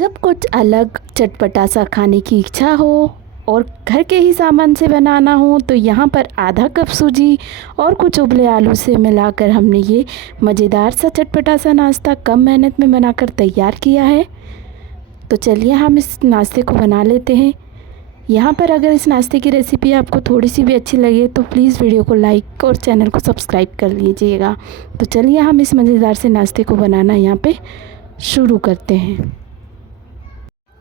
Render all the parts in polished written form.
जब कुछ अलग चटपटा सा खाने की इच्छा हो और घर के ही सामान से बनाना हो तो यहाँ पर आधा कप सूजी और कुछ उबले आलू से मिलाकर हमने ये मज़ेदार सा चटपटा सा नाश्ता कम मेहनत में बनाकर तैयार किया है। तो चलिए हम इस नाश्ते को बना लेते हैं। यहाँ पर अगर इस नाश्ते की रेसिपी आपको थोड़ी सी भी अच्छी लगे तो प्लीज़ वीडियो को लाइक और चैनल को सब्सक्राइब कर लीजिएगा। तो चलिए हम इस मज़ेदार से नाश्ते को बनाना यहाँ पे शुरू करते हैं।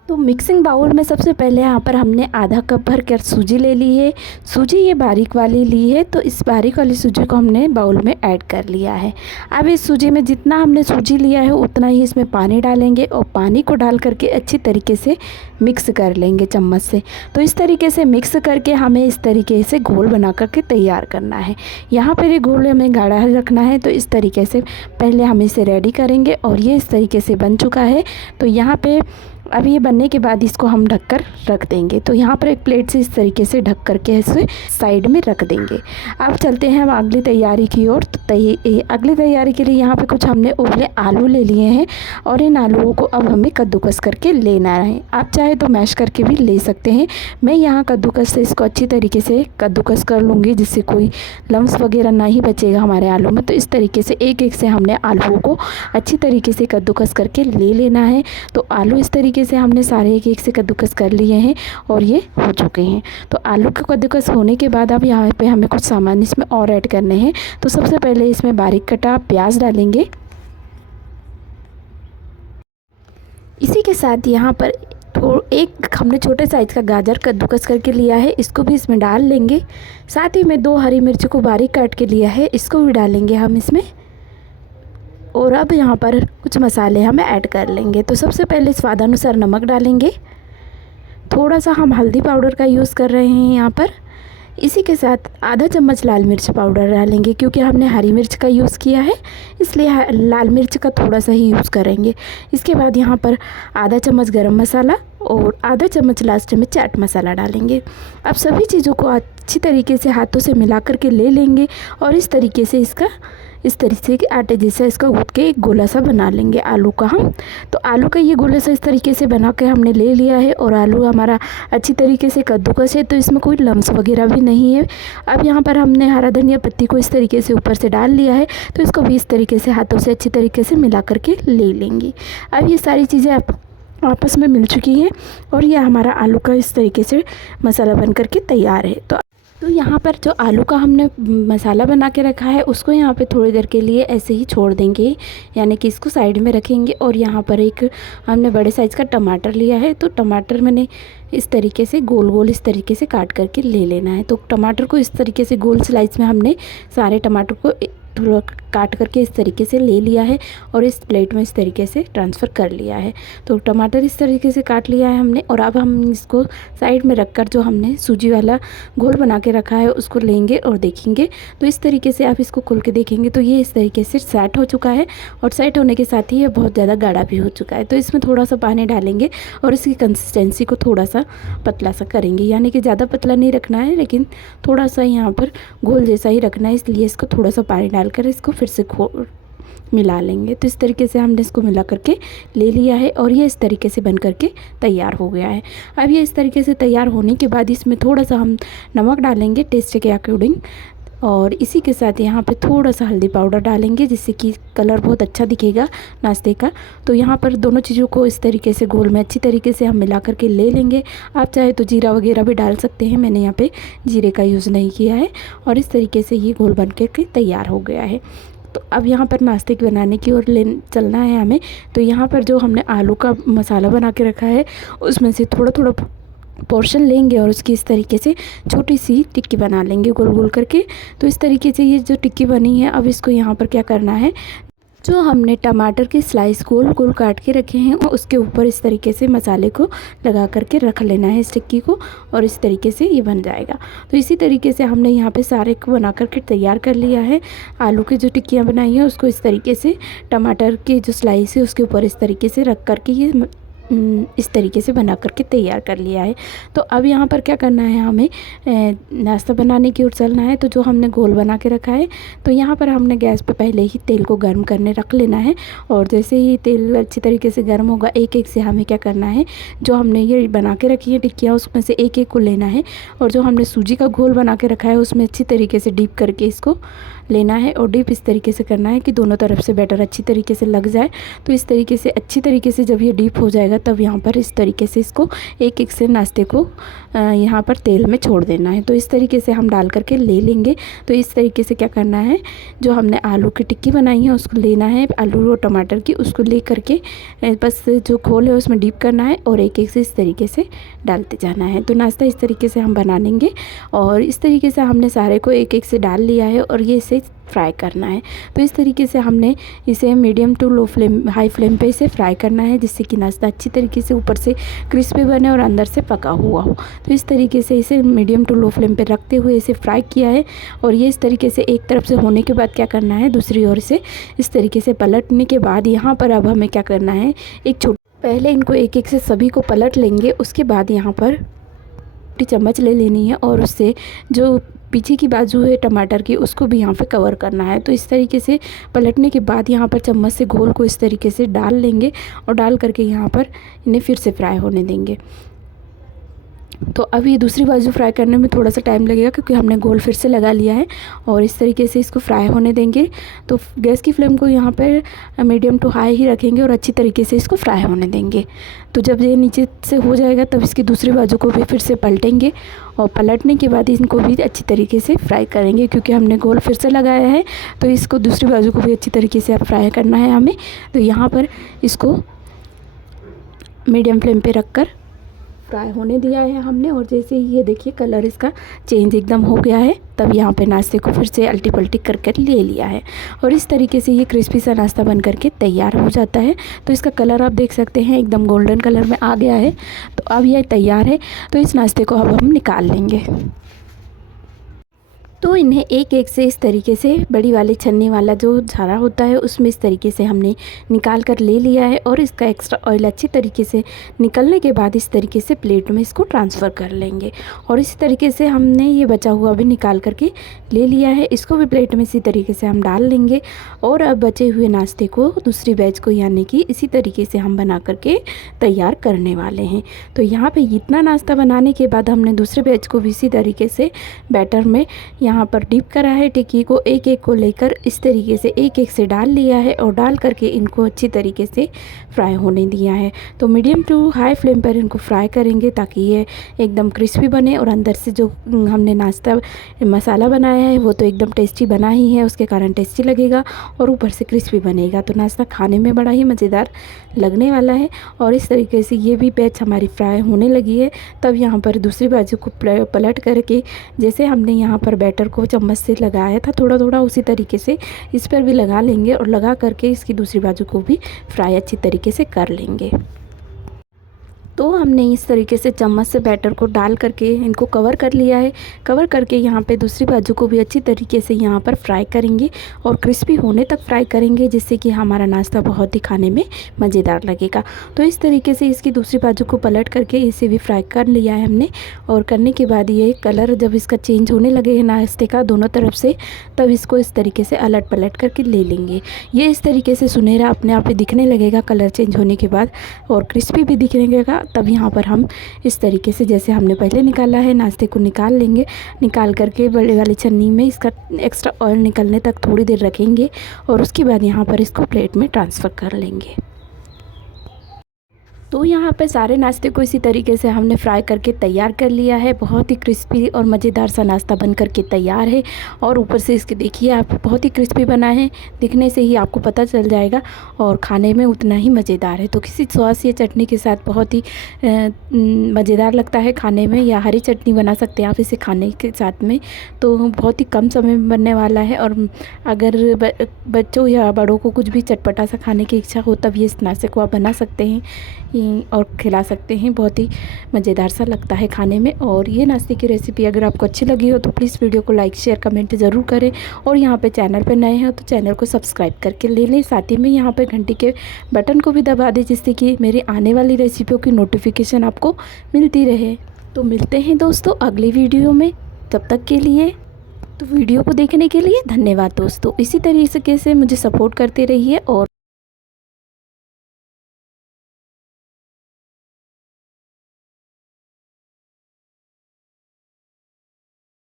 तो मिक्सिंग बाउल में सबसे पहले यहाँ पर हमने आधा कप भर कर सूजी ले ली है। सूजी ये बारीक वाली ली है, तो इस बारीक वाली सूजी को हमने बाउल में ऐड कर लिया है। अब इस सूजी में जितना हमने सूजी लिया है उतना ही इसमें पानी डालेंगे और पानी को डाल करके अच्छी तरीके से मिक्स कर लेंगे चम्मच से। तो इस तरीके से मिक्स करके हमें इस तरीके से घोल बना करके तैयार करना है। यहाँ पर ये घोल हमें गाढ़ा रखना है, तो इस तरीके से पहले हम इसे रेडी करेंगे और ये इस तरीके से बन चुका है। तो यहाँ पे अब ये बनने के बाद इसको हम ढककर रख देंगे। तो यहाँ पर एक प्लेट से इस तरीके से ढक करके इसे साइड में रख देंगे। अब चलते हैं हम अगली तैयारी की ओर। तो अगली तैयारी के लिए यहाँ पे कुछ हमने उबले आलू ले लिए हैं और इन आलूओं को अब हमें कद्दूकस करके लेना है। आप चाहे तो मैश करके भी ले सकते हैं। मैं यहाँ कद्दूकस से इसको अच्छी तरीके से कद्दूकस कर लूँगी, जिससे कोई लम्स वगैरह ना ही बचेगा हमारे आलू में। तो इस तरीके से एक एक से हमने आलूओं को अच्छी तरीके से कद्दूकस करके ले लेना है। तो आलू इस तरीके से हमने सारे एक एक से कद्दूकस कर लिए हैं और ये हो चुके हैं। तो आलू के कद्दूकस होने के बाद अब यहाँ पे हमें कुछ सामान इसमें और ऐड करने हैं। तो सबसे पहले इसमें बारीक कटा प्याज डालेंगे। इसी के साथ यहाँ पर एक हमने छोटे साइज़ का गाजर कद्दूकस करके लिया है, इसको भी इसमें डाल लेंगे। साथ ही में 2 हरी मिर्च को बारीक काट के लिया है, इसको भी डालेंगे हम इसमें। और अब यहाँ पर कुछ मसाले हम ऐड कर लेंगे। तो सबसे पहले स्वादानुसार नमक डालेंगे। थोड़ा सा हम हल्दी पाउडर का यूज़ कर रहे हैं यहाँ पर। इसी के साथ आधा चम्मच लाल मिर्च पाउडर डालेंगे, क्योंकि हमने हरी मिर्च का यूज़ किया है इसलिए लाल मिर्च का थोड़ा सा ही यूज़ करेंगे। इसके बाद यहाँ पर आधा चम्मच गरम मसाला और आधा चम्मच लास्ट में चाट मसाला डालेंगे। अब सभी चीज़ों को अच्छी तरीके से हाथों से मिला करके ले लेंगे और इस तरीके से इस तरीके के आटे जैसा इसका गूँथ के एक गोला सा बना लेंगे आलू का हम। तो आलू का ये गोला सा इस तरीके से बना के हमने ले लिया है और आलू हमारा अच्छी तरीके से कद्दूकस है, तो इसमें कोई लम्स वगैरह भी नहीं है। अब यहाँ पर हमने हरा धनिया पत्ती को इस तरीके से ऊपर से डाल लिया है, तो इसको भी इस तरीके से हाथों से अच्छी तरीके से मिला करके ले लेंगे। अब ये सारी चीज़ें आपस में मिल चुकी हैं और ये हमारा आलू का इस तरीके से मसाला बन करके तैयार है। तो यहाँ पर जो आलू का हमने मसाला बना के रखा है उसको यहाँ पे थोड़ी देर के लिए ऐसे ही छोड़ देंगे, यानी कि इसको साइड में रखेंगे। और यहाँ पर एक हमने बड़े साइज़ का टमाटर लिया है, तो टमाटर मैंने इस तरीके से गोल गोल इस तरीके से काट करके ले लेना है। तो टमाटर को इस तरीके से गोल स्लाइस में हमने सारे टमाटर को थोड़ा काट करके इस तरीके से ले लिया है और इस प्लेट में इस तरीके से ट्रांसफ़र कर लिया है। तो टमाटर इस तरीके से काट लिया है हमने और अब हम इसको साइड में रखकर जो हमने सूजी वाला घोल बना के रखा है उसको लेंगे और देखेंगे। तो इस तरीके से आप इसको खोल के देखेंगे तो ये इस तरीके से सेट हो चुका है और सेट होने के साथ ही ये बहुत ज़्यादा गाढ़ा भी हो चुका है। तो इसमें थोड़ा सा पानी डालेंगे और इसकी कंसिस्टेंसी को थोड़ा सा पतला सा करेंगे, यानी कि ज़्यादा पतला नहीं रखना है लेकिन थोड़ा सा यहाँ पर घोल जैसा ही रखना है, इसलिए इसको थोड़ा सा पानी डालकर इसको फिर से मिला लेंगे। तो इस तरीके से हमने इसको मिला करके ले लिया है और ये इस तरीके से बन करके तैयार हो गया है। अब ये इस तरीके से तैयार होने के बाद इसमें थोड़ा सा हम नमक डालेंगे टेस्ट के अकॉर्डिंग और इसी के साथ यहाँ पे थोड़ा सा हल्दी पाउडर डालेंगे, जिससे कि कलर बहुत अच्छा दिखेगा नाश्ते का। तो यहाँ पर दोनों चीज़ों को इस तरीके से घोल में अच्छी तरीके से हम मिला करके ले लेंगे। आप चाहे तो जीरा वगैरह भी डाल सकते हैं, मैंने यहाँ पे जीरे का यूज़ नहीं किया है। और इस तरीके से ये घोल बन के तैयार हो गया है। तो अब यहाँ पर नाश्ते के बनाने की ओर चलना है हमें। तो यहाँ पर जो हमने आलू का मसाला बना के रखा है उसमें से थोड़ा थोड़ा पोर्शन लेंगे और उसकी इस तरीके से छोटी सी टिक्की बना लेंगे गोल गोल करके। तो इस तरीके से ये जो टिक्की बनी है, अब इसको यहाँ पर क्या करना है, जो हमने टमाटर की स्लाइस गोल गोल काट के रखे हैं उसके ऊपर इस तरीके से मसाले को लगा करके रख लेना है इस टिक्की को और इस तरीके से ये बन जाएगा। तो इसी तरीके से हमने यहाँ पे सारे को बना करके तैयार कर लिया है। आलू की जो टिक्कियाँ बनाई हैं उसको इस तरीके से टमाटर की जो स्लाइस है उसके ऊपर इस तरीके से रख करके ये इस तरीके से बना करके तैयार कर लिया है। तो अब यहाँ पर क्या करना है, हमें नाश्ता बनाने की ओर चलना है। तो जो हमने घोल बना के रखा है, तो यहाँ पर हमने गैस पे पहले ही तेल को गर्म करने रख लेना है। और जैसे ही तेल अच्छी तरीके से गर्म होगा, एक एक से हमें क्या करना है, जो हमने ये बना के रखी है टिक्कियाँ, उसमें से एक एक को लेना है। और जो हमने सूजी का घोल बना के रखा है, उसमें अच्छी तरीके से डीप करके इसको लेना है। और डीप इस तरीके से करना है कि दोनों तरफ से बैटर अच्छी तरीके से लग जाए। तो इस तरीके से अच्छी तरीके से जब ये डीप हो जाएगा, तब यहाँ पर इस तरीके से इसको एक एक से नाश्ते को यहाँ पर तेल में छोड़ देना है। तो इस तरीके से हम डाल करके ले लेंगे। तो इस तरीके से क्या करना है, जो हमने आलू की टिक्की बनाई है उसको लेना है, आलू और टमाटर की, उसको ले करके बस जो घोल है उसमें डीप करना है और एक एक से इस तरीके से डालते जाना है। तो नाश्ता इस तरीके से हम बना लेंगे। और इस तरीके से हमने सारे को एक एक से डाल लिया है और ये इसे फ्राई करना है। तो इस तरीके से हमने इसे medium to low flame, high flame पे इसे फ्राई करना है, जिससे कि नाश्ता अच्छी तरीके से ऊपर से क्रिस्पी बने और अंदर से पका हुआ हो। तो इस तरीके से इसे मीडियम टू लो फ्लेम पे रखते हुए इसे फ्राई किया है। और ये इस तरीके से एक तरफ से होने के बाद क्या करना है, दूसरी ओर से इस तरीके से पलटने के बाद यहाँ पर अब हमें क्या करना है, पहले इनको एक एक से सभी को पलट लेंगे। उसके बाद यहाँ पर छोटी चम्मच ले लेनी है और उससे जो पीछे की बाजू है टमाटर की, उसको भी यहाँ पे कवर करना है। तो इस तरीके से पलटने के बाद यहाँ पर चम्मच से घोल को इस तरीके से डाल लेंगे और डाल करके यहाँ पर इन्हें फिर से फ्राई होने देंगे। तो अब ये दूसरी बाजू फ्राई करने में थोड़ा सा टाइम लगेगा, क्योंकि हमने घोल फिर से लगा लिया है। और इस तरीके से इसको फ्राई होने देंगे। तो गैस की फ्लेम को यहाँ पर मीडियम टू हाई ही रखेंगे और अच्छी तरीके से इसको फ्राई होने देंगे। तो जब ये नीचे से हो जाएगा, तब इसकी दूसरी बाजू को भी फिर से पलटेंगे और पलटने के बाद इनको भी अच्छी तरीके से फ्राई करेंगे, क्योंकि हमने घोल फिर से लगाया है। तो इसको दूसरी बाजू को भी अच्छी तरीके से अब फ्राई करना है हमें। तो यहाँ पर इसको मीडियम फ्लेम पे रखकर फ्राई होने दिया है हमने। और जैसे ही ये देखिए कलर इसका चेंज एकदम हो गया है, तब यहाँ पे नाश्ते को फिर से अल्टी पल्टी कर कर ले लिया है। और इस तरीके से ये क्रिस्पी सा नाश्ता बन करके तैयार हो जाता है। तो इसका कलर आप देख सकते हैं, एकदम गोल्डन कलर में आ गया है। तो अब यह तैयार है। तो इस नाश्ते को अब हम निकाल लेंगे। तो इन्हें एक एक से इस तरीके से बड़ी वाली छन्नी वाला जो झारा होता है, उसमें इस तरीके से हमने निकाल कर ले लिया है। और इसका एक्स्ट्रा ऑयल अच्छी तरीके से निकलने के बाद इस तरीके से प्लेट में इसको ट्रांसफ़र कर लेंगे। और इसी तरीके से हमने ये बचा हुआ भी निकाल करके ले लिया है, इसको भी प्लेट में इसी तरीके से हम डाल लेंगे। और अब बचे हुए नाश्ते को, दूसरी बैच को, यानी कि इसी तरीके से हम बना करके तैयार करने वाले हैं। तो यहाँ पे इतना नाश्ता बनाने के बाद हमने दूसरे बैच को भी इसी तरीके से बैटर में यहाँ पर डीप करा है। टिक्की को एक एक को लेकर इस तरीके से एक एक से डाल लिया है और डाल करके इनको अच्छी तरीके से फ्राई होने दिया है। तो मीडियम टू हाई फ्लेम पर इनको फ्राई करेंगे, ताकि ये एकदम क्रिस्पी बने और अंदर से जो हमने नाश्ता मसाला बनाया है वो तो एकदम टेस्टी बना ही है, उसके कारण टेस्टी लगेगा और ऊपर से क्रिस्पी बनेगा। तो नाश्ता खाने में बड़ा ही मज़ेदार लगने वाला है। और इस तरीके से ये भी बैच हमारी फ्राई होने लगी है। तब यहाँ पर दूसरी बाजू को पलट करके, जैसे हमने यहाँ पर बैटर को चम्मच से लगाया था थोड़ा थोड़ा, उसी तरीके से इस पर भी लगा लेंगे और लगा करके इसकी दूसरी बाजू को भी फ्राई अच्छी तरीके से कर लेंगे। तो हमने इस तरीके से चम्मच से बैटर को डाल करके इनको कवर कर लिया है। कवर करके यहाँ पे दूसरी बाजू को भी अच्छी तरीके से यहाँ पर फ्राई करेंगे और क्रिस्पी होने तक फ्राई करेंगे, जिससे कि हमारा नाश्ता बहुत ही खाने में मज़ेदार लगेगा। तो इस तरीके से इसकी दूसरी बाजू को पलट करके इसे भी फ्राई कर लिया है हमने। और करने के बाद ये कलर जब इसका चेंज होने लगे नाश्ते का दोनों तरफ से, तब इसको इस तरीके से अलट पलट करके ले लेंगे। ये इस तरीके से सुनहरा अपने आप ही दिखने लगेगा कलर चेंज होने के बाद, और क्रिस्पी भी दिखने लगेगा। तब यहाँ पर हम इस तरीके से, जैसे हमने पहले निकाला है, नाश्ते को निकाल लेंगे। निकाल करके बड़े वाली छन्नी में इसका एक्स्ट्रा ऑयल निकलने तक थोड़ी देर रखेंगे और उसके बाद यहाँ पर इसको प्लेट में ट्रांसफ़र कर लेंगे। तो यहाँ पे सारे नाश्ते को इसी तरीके से हमने फ्राई करके तैयार कर लिया है। बहुत ही क्रिस्पी और मज़ेदार सा नाश्ता बन करके तैयार है। और ऊपर से इसके देखिए आप, बहुत ही क्रिस्पी बना है, दिखने से ही आपको पता चल जाएगा और खाने में उतना ही मज़ेदार है। तो किसी सॉस या चटनी के साथ बहुत ही मज़ेदार लगता है खाने में, या हरी चटनी बना सकते हैं आप इसे खाने के साथ में। तो बहुत ही कम समय में बनने वाला है। और अगर बच्चों या बड़ों को कुछ भी चटपटा सा खाने की इच्छा हो, तब ये इस नाश्ते को आप बना सकते हैं। और खिला सकते हैं। बहुत ही मज़ेदार सा लगता है खाने में। और ये नाश्ते की रेसिपी अगर आपको अच्छी लगी हो तो प्लीज़ वीडियो को लाइक शेयर कमेंट ज़रूर करें। और यहाँ पे चैनल पे नए हैं तो चैनल को सब्सक्राइब करके ले लें। साथ ही में यहाँ पे घंटी के बटन को भी दबा दें, जिससे कि मेरी आने वाली रेसिपियों की नोटिफिकेशन आपको मिलती रहे। तो मिलते हैं दोस्तों अगली वीडियो में। तब तक के लिए तो वीडियो को देखने के लिए धन्यवाद दोस्तों। इसी तरीके से मुझे सपोर्ट करते रहिए और